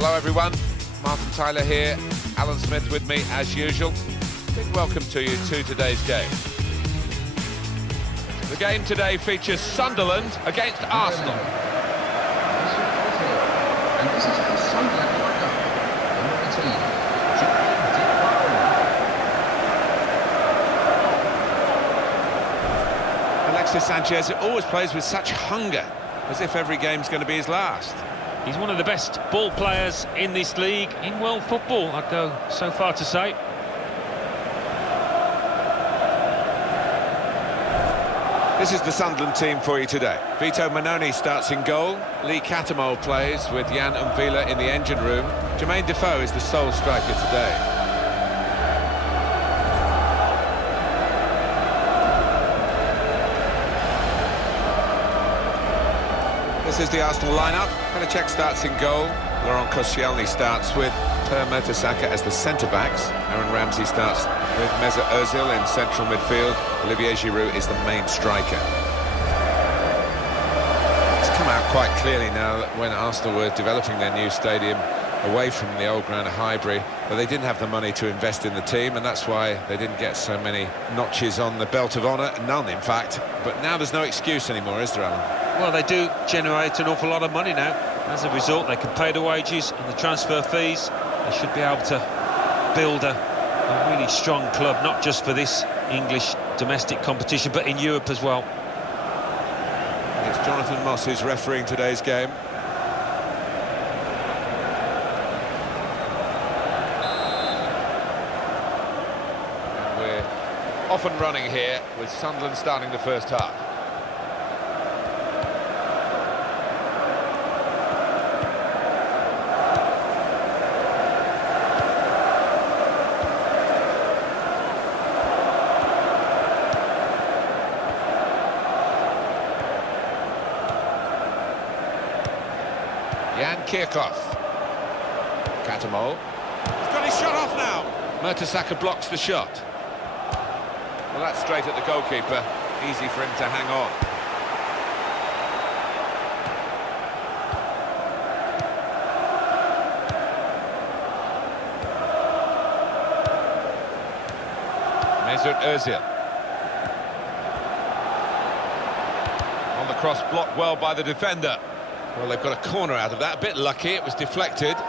Hello everyone, Martin Tyler here, Alan Smith with me as usual. Big welcome to you to today's game. The game today features Sunderland against Arsenal. And this is how Sunderland line up. Number 18. Alexis Sanchez always plays with such hunger, as if every game's going to be his last. He's one of the best ball players in this league, in world football, I'd go so far to say. This is the Sunderland team for you today. Vito Mannone starts in goal. Lee Catamol plays with Jan Umvila in the engine room. Jermaine Defoe is the sole striker today. This is the Arsenal lineup. Pelicek starts in goal. Laurent Koscielny starts with Per Mertesacker as the centre-backs. Aaron Ramsey starts with Mesut Ozil in central midfield. Olivier Giroud is the main striker. It's come out quite clearly now that when Arsenal were developing their new stadium away from the old ground of Highbury, that they didn't have the money to invest in the team, and that's why they didn't get so many notches on the belt of honour. None, in fact. But now there's no excuse anymore, is there, Alan? Well, they do generate an awful lot of money now. As a result, they can pay the wages and the transfer fees. They should be able to build a really strong club, not just for this English domestic competition, but in Europe as well. It's Jonathan Moss who's refereeing today's game. And we're off and running here with Sunderland starting the first half. Jan Kirchhoff. Catamol. He's got his shot off now. Mertesacker blocks the shot. Well, that's straight at the goalkeeper. Easy for him to hang on. Mesut Ozil. On the cross, blocked well by the defender. Well, they've got a corner out of that. A bit lucky, it was deflected. Well,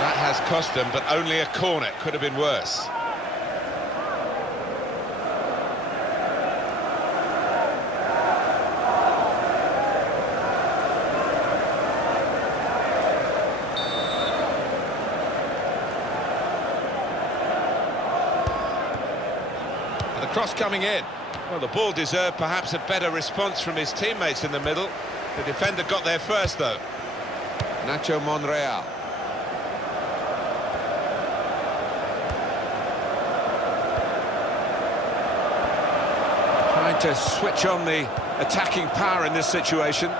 that has cost them, but only a corner. Could have been worse. Cross coming in. Well, the ball deserved perhaps a better response from his teammates in the middle. The defender got there first, though. Nacho Monreal. Trying to switch on the attacking power in this situation.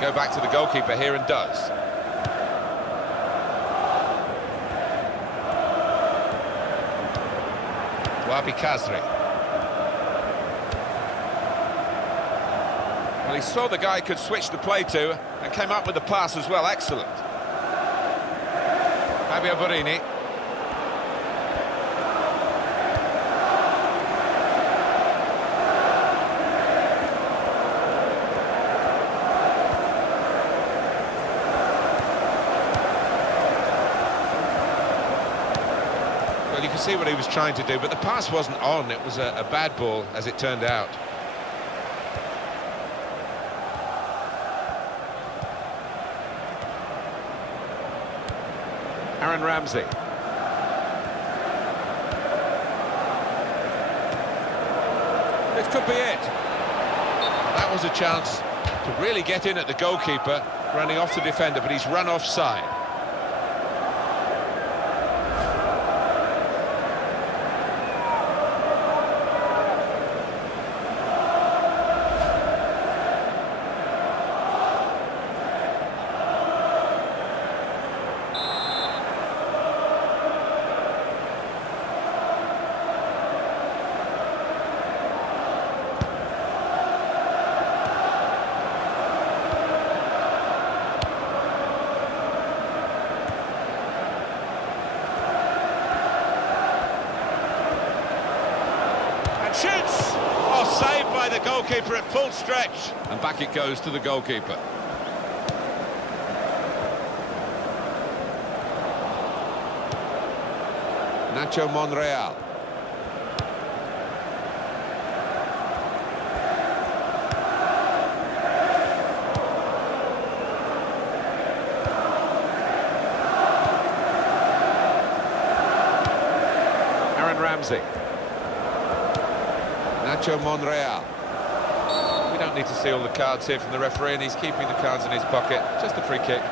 Go back to the goalkeeper here and does. Wabi Kazri. Well, he saw the guy could switch the play to and came up with the pass as well. Excellent. Fabio Borini. You can see what he was trying to do, but the pass wasn't on. It was a bad ball, as it turned out. Aaron Ramsey. This could be it. That was a chance to really get in at the goalkeeper, running off the defender, but he's run offside. shoots! Oh, saved by the goalkeeper at full stretch. And back it goes to the goalkeeper. Nacho Monreal. Ramsey. Nacho Monreal. We don't need to see all the cards here from the referee, and he's keeping the cards in his pocket. Just a free kick.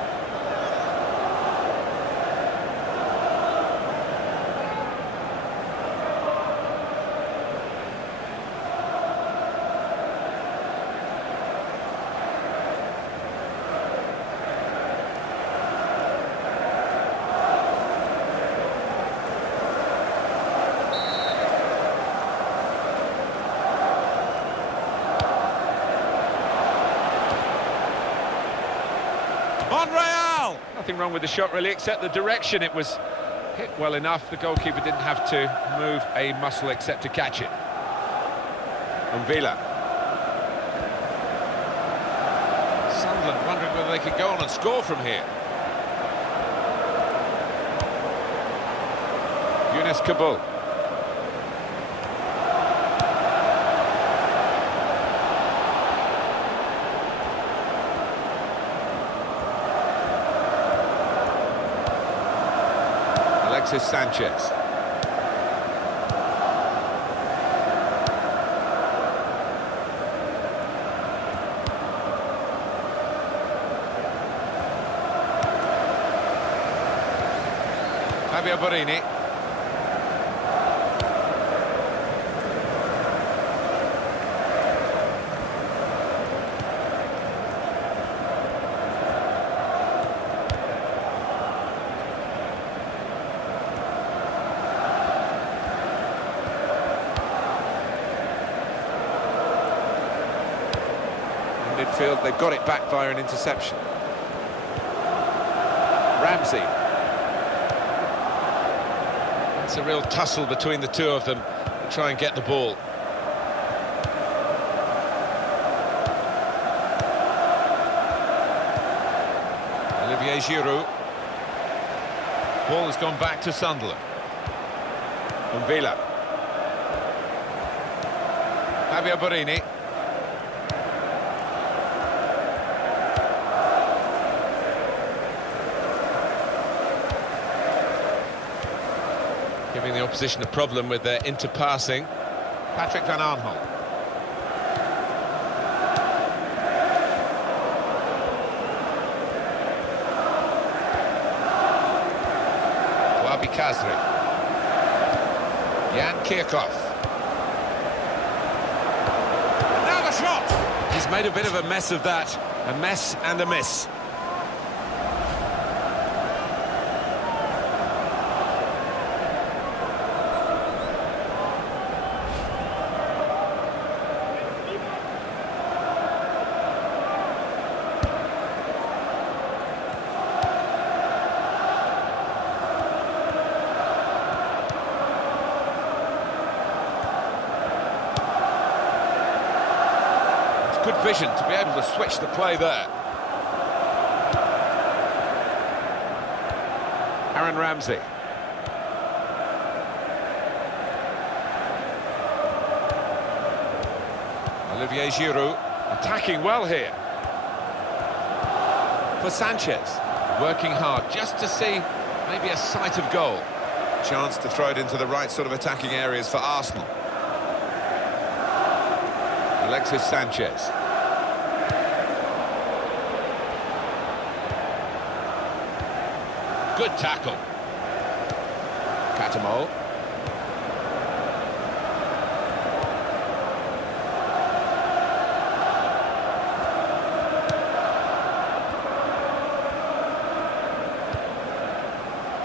Monreal! Nothing wrong with the shot really, except the direction. It was hit well enough. The goalkeeper didn't have to move a muscle except to catch it. And Villa. Sunderland wondering whether they could go on and score from here. Younes Kabul. Alexis Sanchez. Fabio Borini. Midfield, they've got it back via an interception. Ramsey. It's a real tussle between the two of them to try and get the ball. Olivier Giroud. Ball has gone back to Sunderland. And Villa. Fabio Borini. Giving the opposition a problem with their interpassing. Patrick van Aanholt. Wabi Kazri. Jan Kirchhoff. Now the shot! He's made a bit of a mess of that. A mess and a miss. Good vision to be able to switch the play there. Aaron Ramsey. Olivier Giroud attacking well here. For Sanchez, working hard just to see maybe a sight of goal. Chance to throw it into the right sort of attacking areas for Arsenal. Alexis Sanchez. Good tackle. Catamol.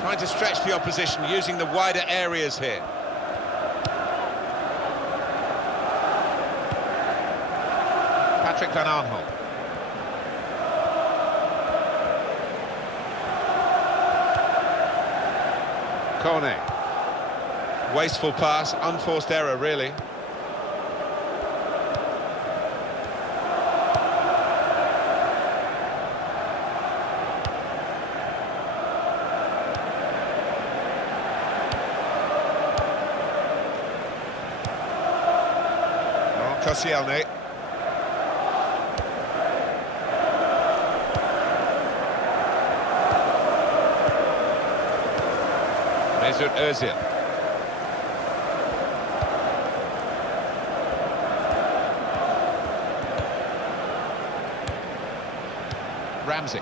Trying to stretch the opposition using the wider areas here. Patrick van Aanholt. Kone. Wasteful pass, unforced error really. Koscielny. Mesut Özil. Ramsey.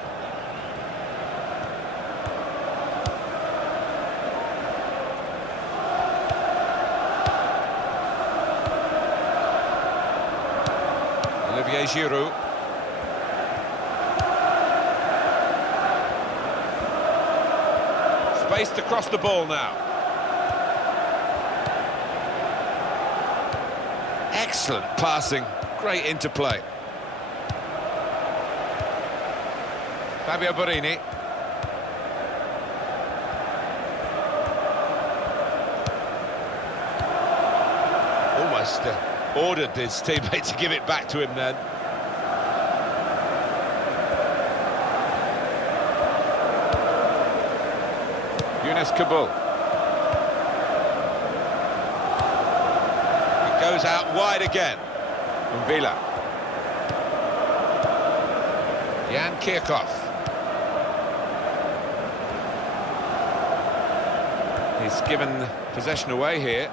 Olivier Giroud. Space to cross the ball now. Excellent passing, great interplay. Fabio Borini. Almost ordered his teammate to give it back to him then. Younes Kabul. It goes out wide again. Villa. Jan Kirchhoff. He's given possession away here.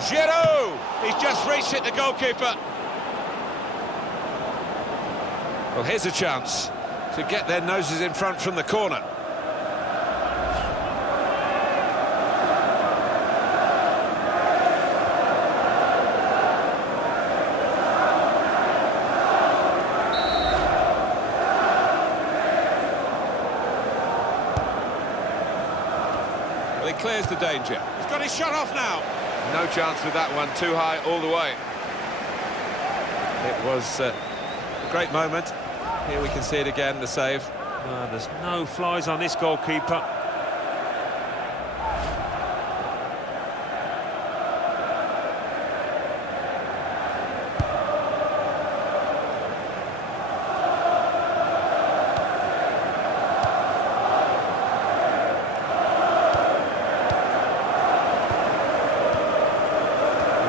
Giroud! He's just reached it, the goalkeeper. Well, here's a chance to get their noses in front from the corner. Well, he clears the danger. He's got his shot off now. No chance with that one, too high all the way. It was a great moment. Here we can see it again, the save. There's no flies on this goalkeeper.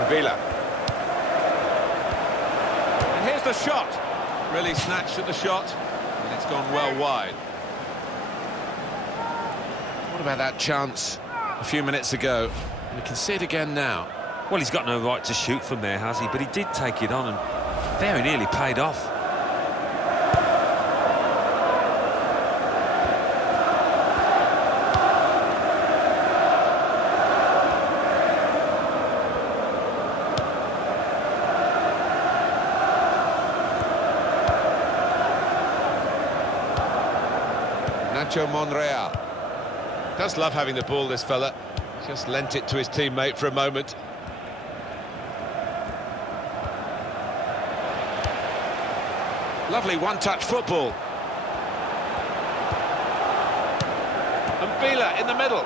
Villa. And here's the shot. Really snatched at the shot, and it's gone well wide. What about that chance a few minutes ago? We can see it again now. Well, he's got no right to shoot from there, has he? But he did take it on and very nearly paid off. Nacho Monreal. Does love having the ball, this fella. Just lent it to his teammate for a moment. Lovely one-touch football. And Villa in the middle.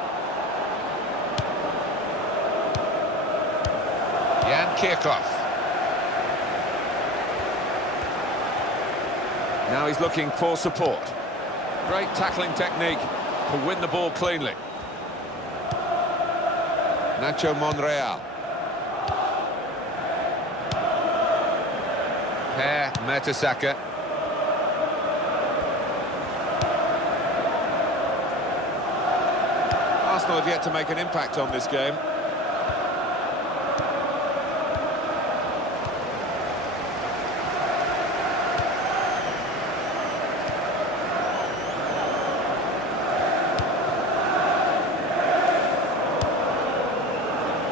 Jan Kirchhoff. Now he's looking for support. Great tackling technique to win the ball cleanly. Nacho Monreal. Per Mertesacker. Arsenal have yet to make an impact on this game.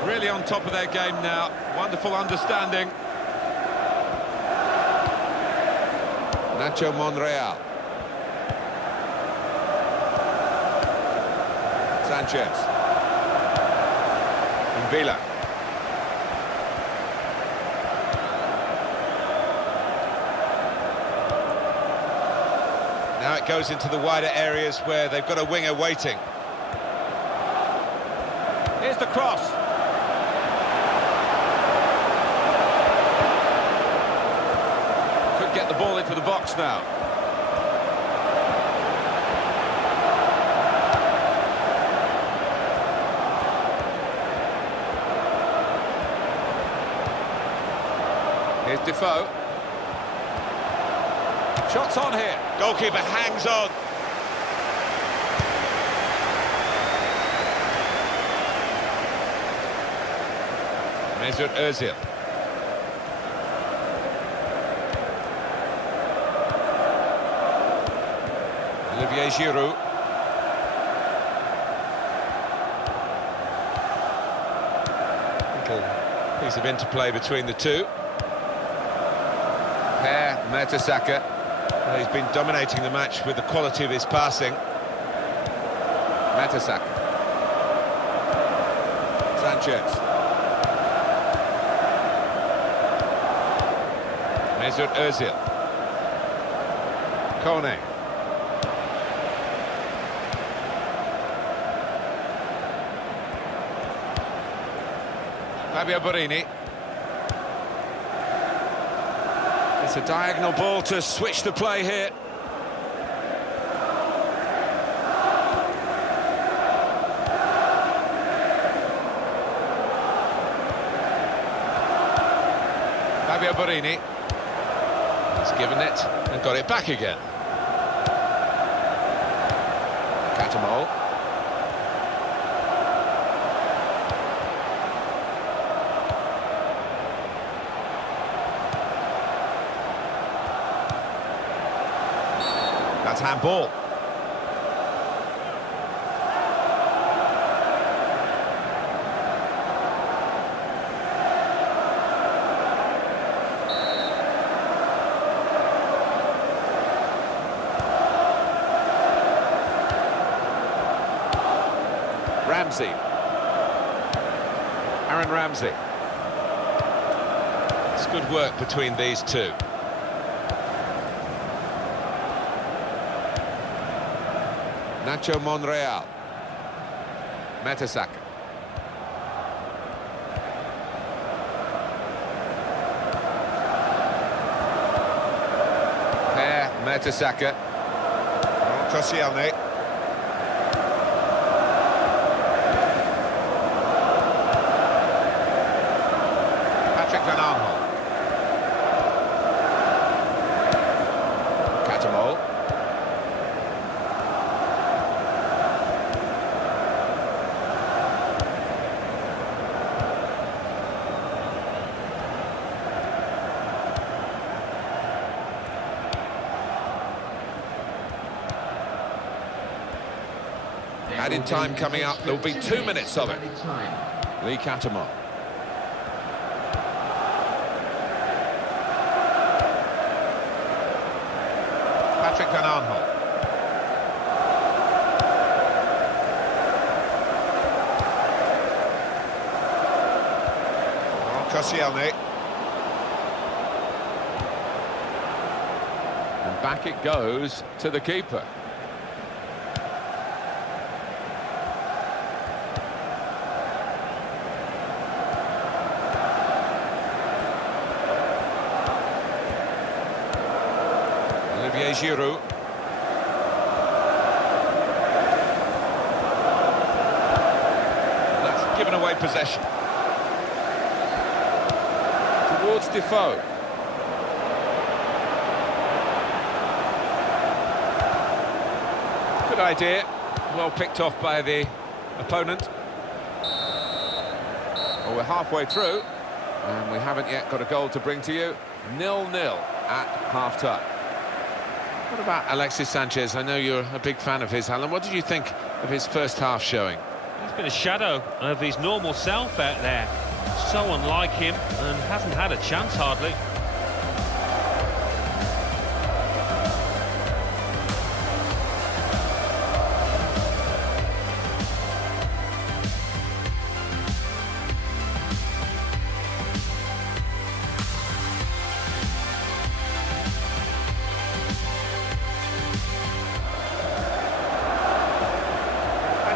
Really on top of their game now. Wonderful understanding. Nacho Monreal. Sanchez. And Villa. Now it goes into the wider areas where they've got a winger waiting. Here's the cross. Get the ball into the box now. Defoe. Shots on here. Goalkeeper hangs on. Mesut Özil. Olivier Giroud. Little piece of interplay between the two. Per Mertesacker. Well, he's been dominating the match with the quality of his passing. Mertesacker. Sanchez. Mesut Özil. Kone. Fabio Borini. It's a diagonal ball to switch the play here. Fabio Borini. He's given it and got it back again. Catamol. That's handball. Ramsey. Aaron Ramsey. It's good work between these two. Nacho Monreal. Mertesacker. Per Mertesacker. Koscielny. Patrick Van Aanholt. Catamol. Added time coming up. There'll be 2 minutes of it. Lee Catamol. Patrick Van Aanholt. Koscielny. And back it goes to the keeper. Olivier Giroud. That's given away possession. Towards Defoe. Good idea. Well picked off by the opponent. Well, we're halfway through, and we haven't yet got a goal to bring to you. 0-0 at half-time. What about Alexis Sanchez? I know you're a big fan of his, Alan. What did you think of his first half showing? He's been a shadow of his normal self out there. So unlike him, and hasn't had a chance hardly.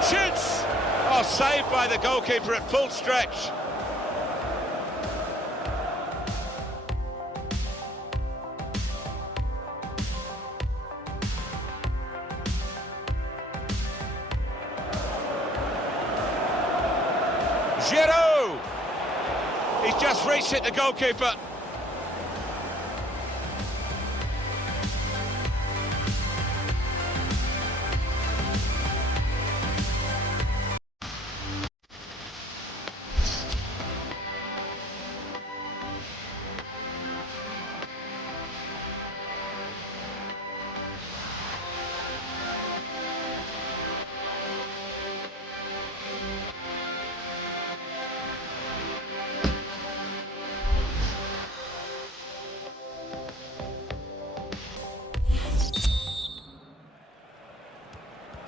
Shoots! Oh, saved by the goalkeeper at full stretch. Giroud! He's just reached it, the goalkeeper.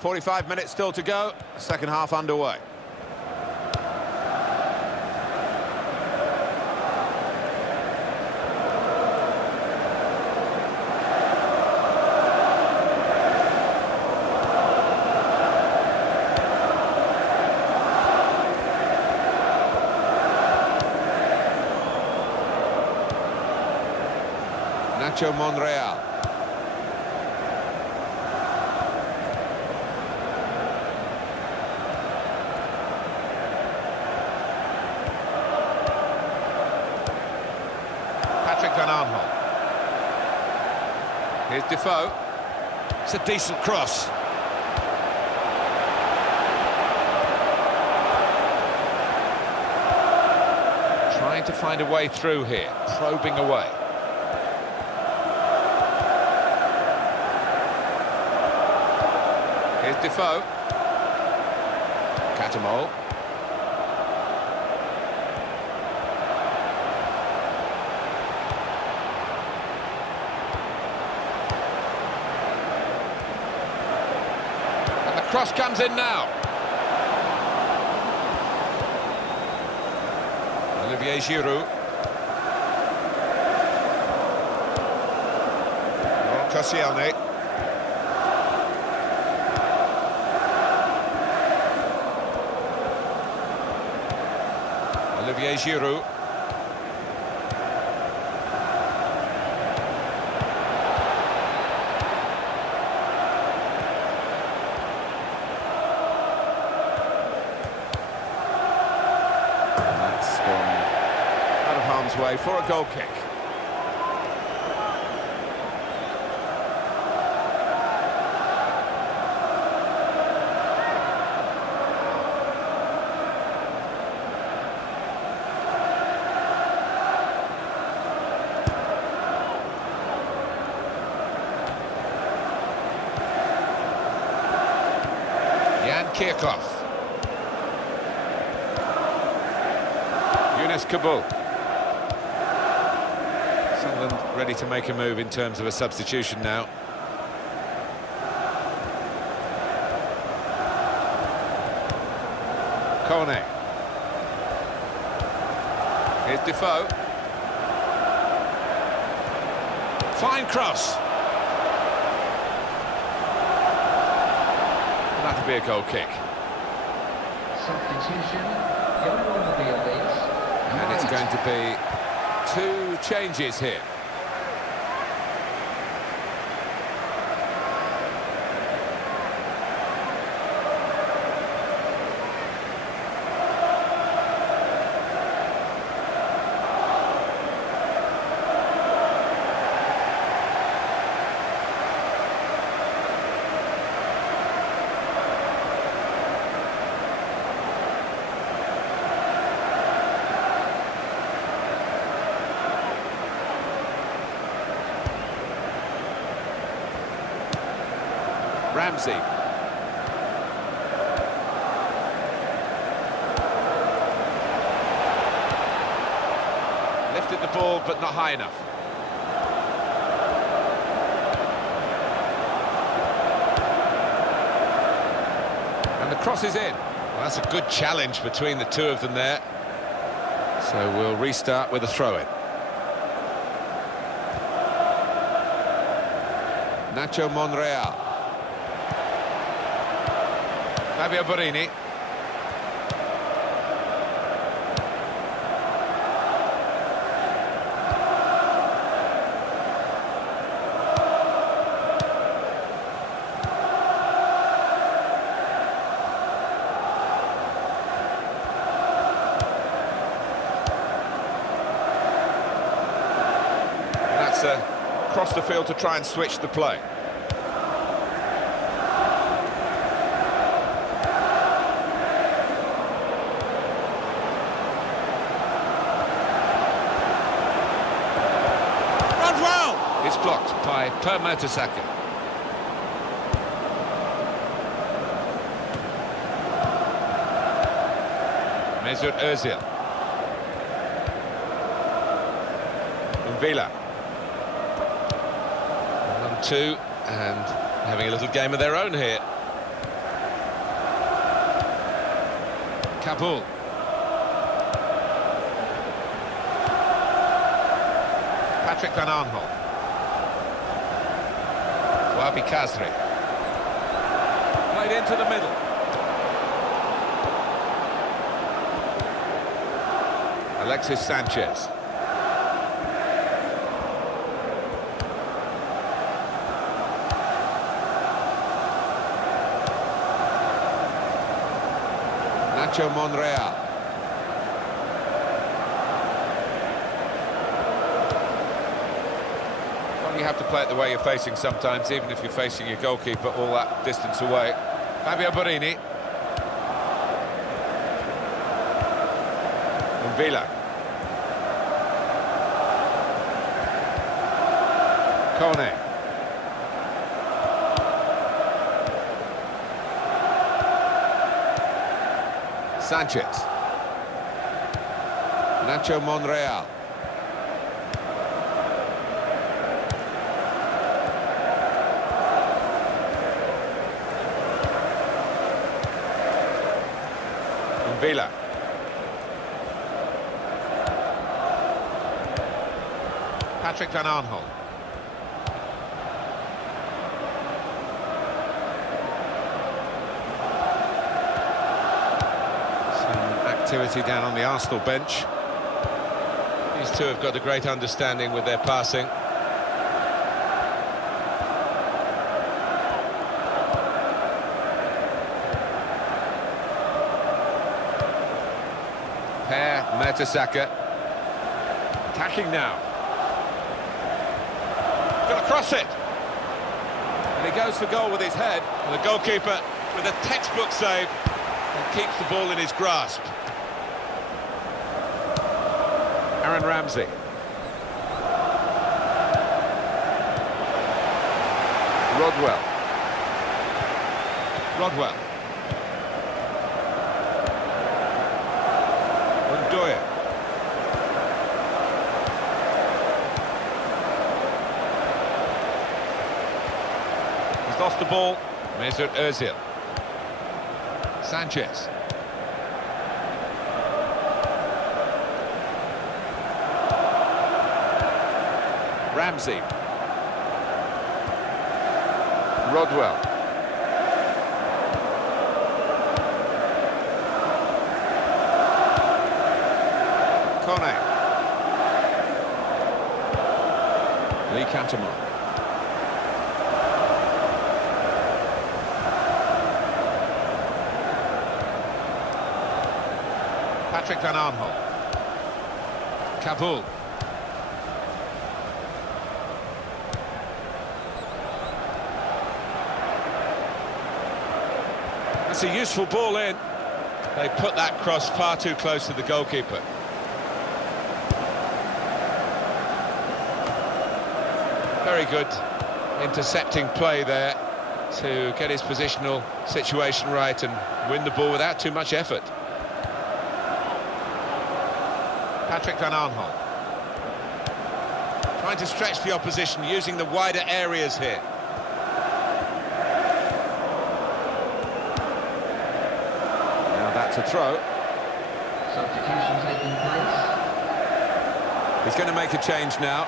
45 minutes still to go, second half underway. Nacho Monreal. Patrick Van Aanholt. Here's Defoe. It's a decent cross. Trying to find a way through here, probing away. Here's Defoe. Catamol. And the cross comes in now. Olivier Giroud. Koscielny. Olivier Giroud. That's gone out of harm's way for a goal kick. Kirchhoff. Younes Kabul. Sunderland ready to make a move in terms of a substitution now. Kone. Here's Defoe. Fine cross. That'll be a goal kick. Substitution, and it's going to be 2 changes here. Ramsey. Lifted the ball, but not high enough. And the cross is in. Well, that's a good challenge between the two of them there. So we'll restart with a throw-in. Nacho Monreal. Fabio Borini. That's across the field to try and switch the play. It's blocked by Per Mertesacker. Mesut Özil. Villa. 1-2 and having a little game of their own here. Kabul. Patrick Van Aanholt. Wabi Kazri. Played into the middle. Alexis Sanchez. Nacho Monreal. Well, you have to play it the way you're facing sometimes, even if you're facing your goalkeeper all that distance away. Fabio Borini. Villa. Kone. Sanchez. Nacho Monreal. Villa. Patrick Van Aanholt. Some activity down on the Arsenal bench. These two have got a great understanding with their passing. Per Mertesacker. Attacking now. Gonna cross it. And he goes for goal with his head. And the goalkeeper with a textbook save and keeps the ball in his grasp. Aaron Ramsey. Rodwell. Undoya. He's lost the ball. Mesut Özil. Sanchez. Ramsey. Rodwell. Kone. Lee Catamon. Patrick Van Aanholt. Kabul. That's a useful ball in. They put that cross far too close to the goalkeeper. Very good intercepting play there to get his positional situation right and win the ball without too much effort. Patrick Van Aanholt. Trying to stretch the opposition, using the wider areas here. Now that's a throw. Substitution taking place. He's going to make a change now.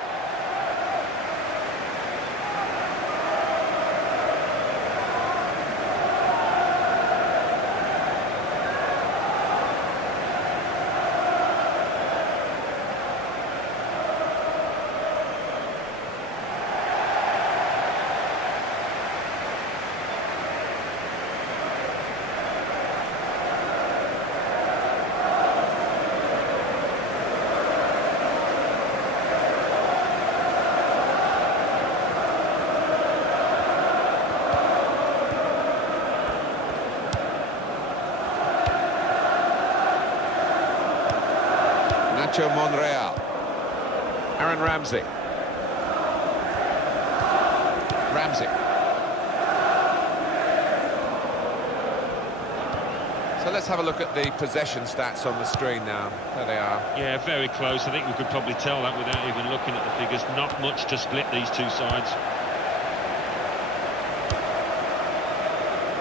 Nacho Monreal. Aaron Ramsey. So let's have a look at the possession stats on the screen now. There they are. Yeah, very close. I think we could probably tell that without even looking at the figures. Not much to split these two sides.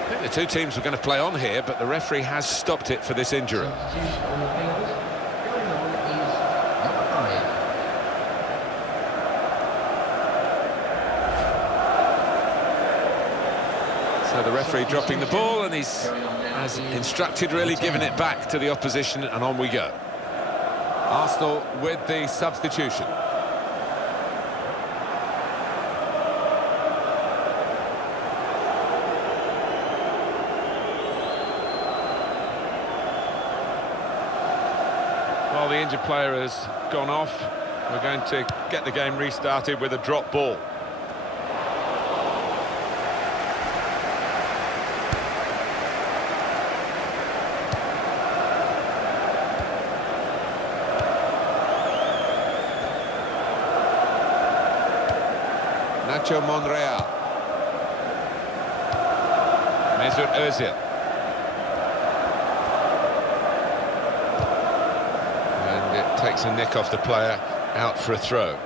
I think The two teams were going to play on here, but the referee has stopped it for this injury. Substitution on the field. Going on is number 5. So the referee dropping the ball, and he's, as instructed, really giving it back to the opposition, and on we go. Arsenal with the substitution. Well, the injured player has gone off. We're going to get the game restarted with a drop ball. Nacho Monreal. Mesut Özil. And it takes a nick off the player, out for a throw.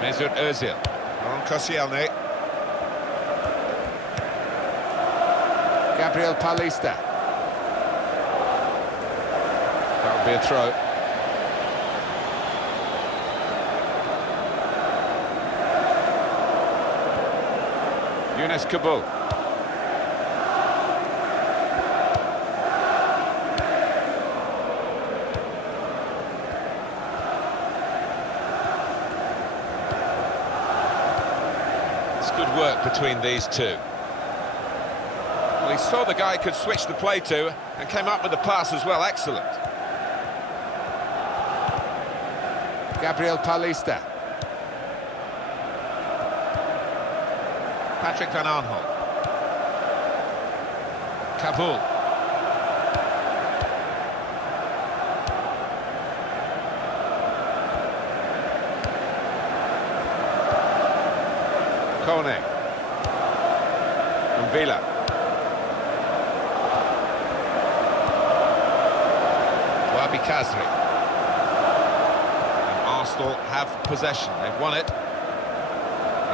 Mesut Özil. On Koscielny. Gabriel Paulista. That would be a throw. Younes Kabul. It's good work between these two. Well, he saw the guy could switch the play to and came up with the pass as well. Excellent. Gabriel Paulista. Patrick Van Aanholt. Kabul. Kone. And Villa. Wabi Kazri. And Arsenal have possession. They've won it.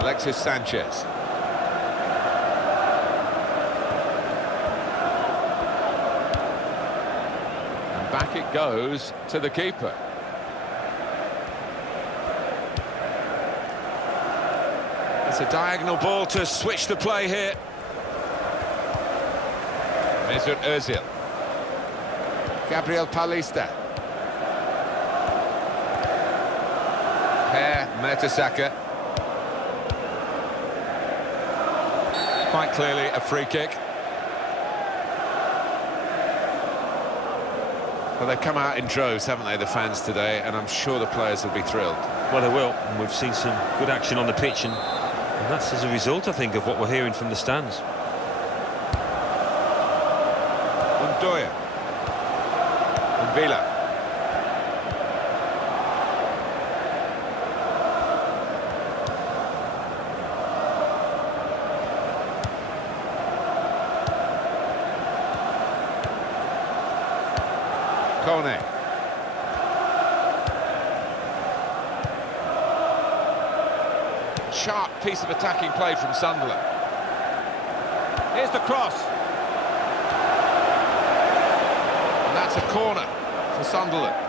Alexis Sanchez. Back it goes to the keeper. It's a diagonal ball to switch the play here. Mesut Özil. Gabriel Paulista. Per Mertesacker. Quite clearly a free kick. Well, they've come out in droves, haven't they, the fans today, and I'm sure the players will be thrilled. Well, they will, and we've seen some good action on the pitch, and that's as a result, I think, of what we're hearing from the stands. Undoya. And Villa. Kone. Sharp piece of attacking play from Sunderland. Here's the cross. And that's a corner for Sunderland.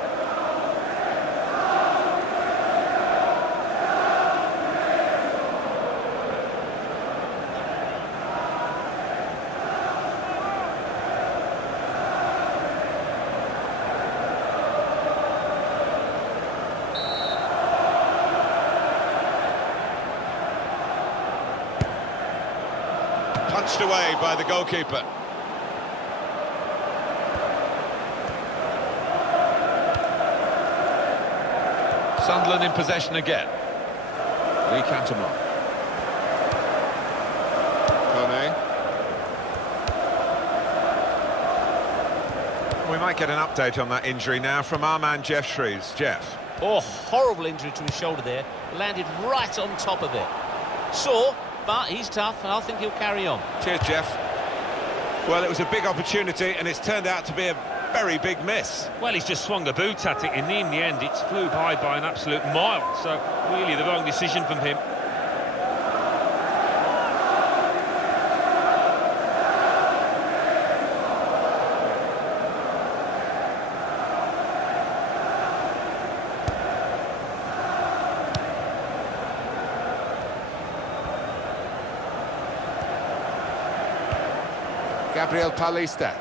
Punched away by the goalkeeper. Sunderland in possession again. Lee Cantermont. Kone. We might get an update on that injury now from our man Jeff Shreves. Jeff. Oh, horrible injury to his shoulder there. Landed right on top of it. Sore, but he's tough, and I think he'll carry on. Cheers, Jeff. Well, it was a big opportunity, and it's turned out to be a very big miss. Well, he's just swung a boot at it, and in the end, it flew by an absolute mile. So, really, the wrong decision from him. Gabriel Paulista.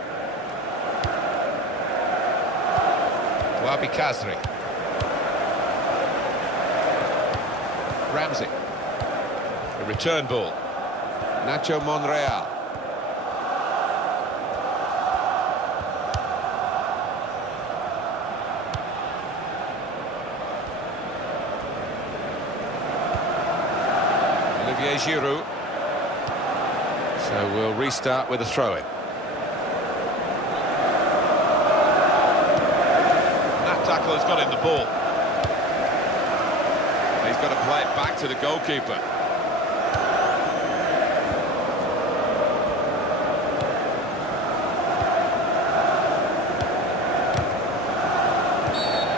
Wabi Kazri. Ramsey. The return ball. Nacho Monreal. Olivier Giroud. So we'll restart with a throw-in. That tackle has got in the ball. He's got to play it back to the goalkeeper.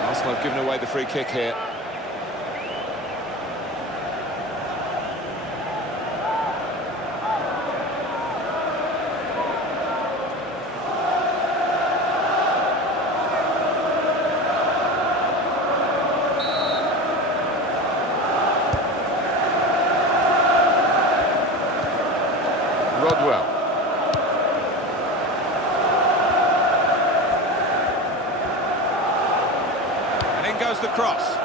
Arsenal have given away the free kick here. Rodwell. And in goes the cross.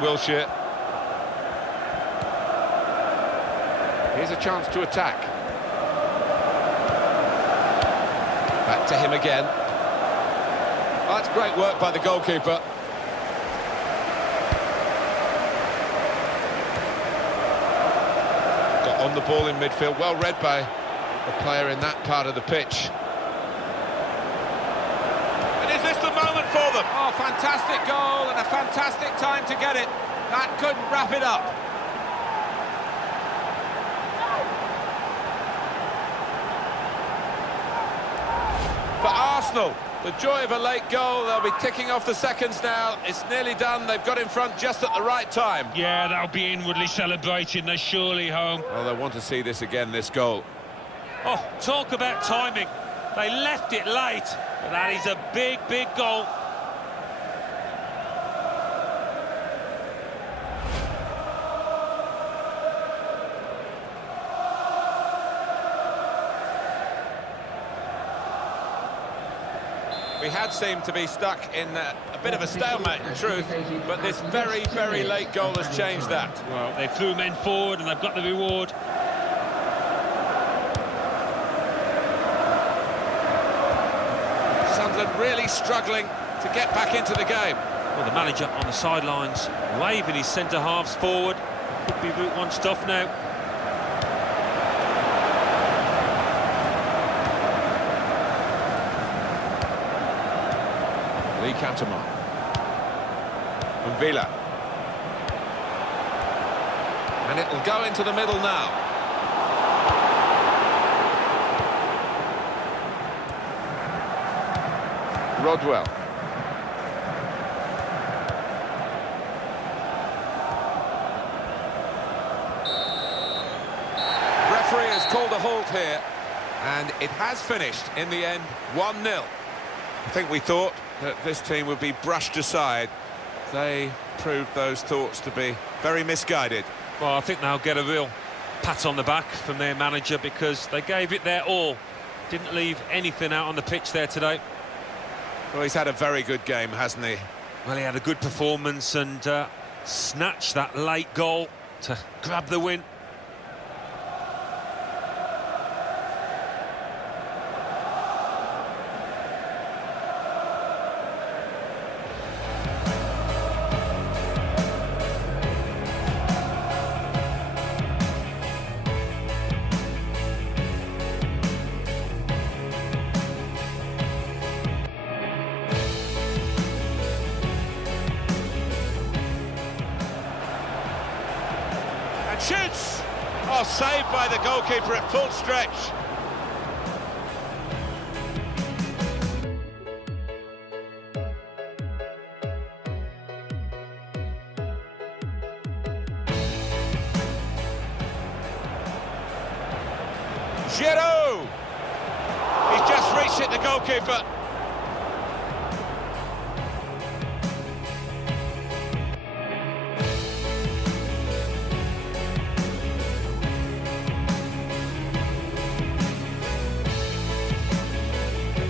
Wilshere. Here's a chance to attack. Back to him again. Oh, that's great work by the goalkeeper. Got on the ball in midfield. Well read by the player in that part of the pitch. For them. Oh, fantastic goal and a fantastic time to get it. That couldn't wrap it up. For Arsenal, the joy of a late goal. They'll be ticking off the seconds now. It's nearly done. They've got in front just at the right time. Yeah, they'll be inwardly celebrating. They're surely home. Well, they want to see this again, this goal. Oh, talk about timing. They left it late, but that is a big, big goal. We had seemed to be stuck in a bit of a stalemate, in truth, but this very, very late goal has changed that. Well, they threw men forward and they've got the reward. Sunderland really struggling to get back into the game. Well, the manager on the sidelines waving his centre-halves forward. Could be Route 1 stuff now. Lee Canterman. And Villa. And it'll go into the middle now. Rodwell. Referee has called a halt here, and it has finished in the end 1-0. I think we thought that this team would be brushed aside. They proved those thoughts to be very misguided. Well, I think they'll get a real pat on the back from their manager because they gave it their all. Didn't leave anything out on the pitch there today. Well, he's had a very good game, hasn't he? Well, he had a good performance and snatched that late goal to grab the win. Shoots! Oh, saved by the goalkeeper at full stretch. Giroud! He's just reached it, the goalkeeper.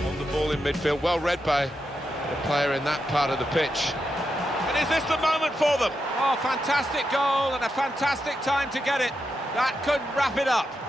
On the ball in midfield, well read by the player in that part of the pitch. And is this the moment for them? Oh, fantastic goal and a fantastic time to get it. That could wrap it up.